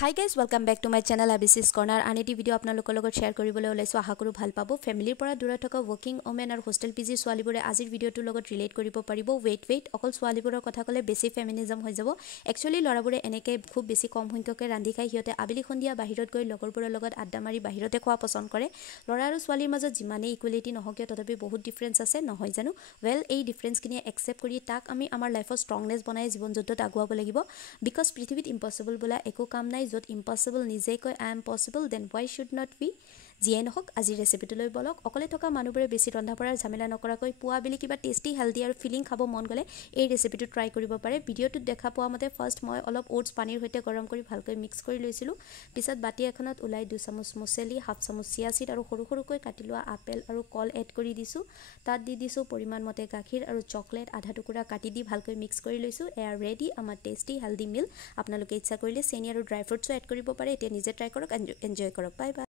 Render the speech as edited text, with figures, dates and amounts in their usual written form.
Hi guys, welcome back to my channel ABC's Corner. Aneti video আপোনালোকৰ লগত share কৰিবলৈ ওলাইছো আশা কৰো ভাল পাব ফেমিলিৰ পৰা দূৰত থকা ওয়াৰ্কিং ওমেন আৰু হোস্টেল পিজি ছোৱালীবোৰে আজিৰ ভিডিওটোৰ লগত ৰিলেট কৰিব পাৰিব ওয়েট অকল ছোৱালীবোৰৰ কথা ক'লে বেছি ফেমিনিজম হৈ যাব একচুয়ালি লৰাবোৰে এনেকে খুব বেছি কম সংখ্যকে ৰান্ধি খাই হিয়তে আবেলি সন্ধিয়া বাহিৰত গৈ লগৰবোৰৰ লগত আড্ডা মাৰি বাহিৰতে খোৱা পছন্দ কৰে লৰা আৰু ছোৱালীৰ মাজত যিমানে ইকুৱেলিটি নহক তথাপি বহুত ডিফাৰেন্স আছে নহয় জানো ওয়েল এই ডিফাৰেন্সখিনি একসেপ্ট কৰি তাক আমি আমাৰ লাইফৰ ষ্ট্ৰংনেছ বনাই জীৱন যুদ্ধত আগুৱাব লাগিব বিকজ পৃথিৱীত ইম্পসিবল বলা একো কাম নাই যত ইম্পসিবল নিজে কয় I am possible then why should not we জিয়ে নহক আজি ৰেচিপিটোলৈ বলক অকলে থকা মানুহবোৰে বেছি ৰন্ধা পৰাৰ ঝামেলা নকৰাকৈ পুৱাবেলি কিবা টেষ্টি হেলদি আৰু ফিলিং খাব মন গলে এই ৰেচিপিটো ট্ৰাই কৰিব পাৰে ভিডিওটোত দেখা পোৱা মতে ফাৰ্স্ট মই অলপ ওটছ পানীৰ সৈতে গৰম কৰি ভালকৈ মিক্স কৰি লৈছিলো পিছত বাটি এখনত উলাই 2 চামুচ মুছেলি হাফ চামুচ চিয়া সিড আৰু সৰু সৰুকৈ কাটি লোৱা আপেল আৰু কল এড কৰি দিছো তাত দি দিছো পৰিমাণ মতে গাখীৰ আৰু চকলেট আধা টুকুৰা কাটি দি ভালকৈ মিক্স কৰি লৈছো এয়া ৰেডি আমাৰ টেষ্টি হেলদি মিল আপোনালোকে ইচ্ছা কৰিলে চেনি আৰু ড্ৰাই ফ্ৰুটছো এড কৰিব পাৰে এতিয়া নিজে ট্ৰাই কৰক এনজয় কৰক বাই বাই